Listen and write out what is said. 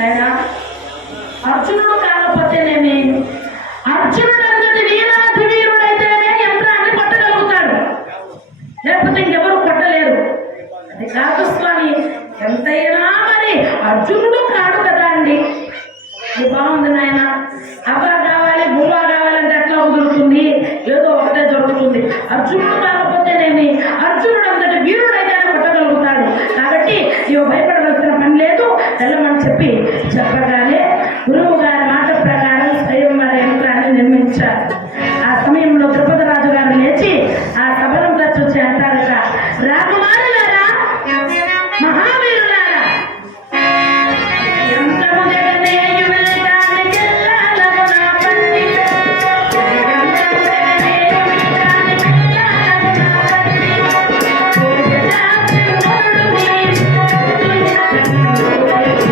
ఆయన అర్జునుడు కాకపోతేనేమి, అర్జునుడు అంతటి వీరాధి వీరుడైతేనే యంత్రాన్ని పట్టగలుగుతాడు, లేకపోతే ఇంకెవరు పట్టలేరు. అది కాదు స్వామి, ఎంతైనా మరి అర్జునుడు కాడు కదా అండి. ఇది బాగుంది నాయన. అబ్బా కావాలి భూవా కావాలంటే ఎట్లా కుదురుతుంది? ఏదో ఒకటే జరుగుతుంది. అర్జునుడు కాకపోతేనేమి, అర్జునుడు అంతటి వీరుడైతేనే పట్టగలుగుతాడు. కాబట్టి ఇవి భయపడవలసిన పని లేదు, వెళ్ళమని చెప్పగానే గురువు గారి మాట ప్రకారం స్వయంవర యంత్రాన్ని నిర్మించారు.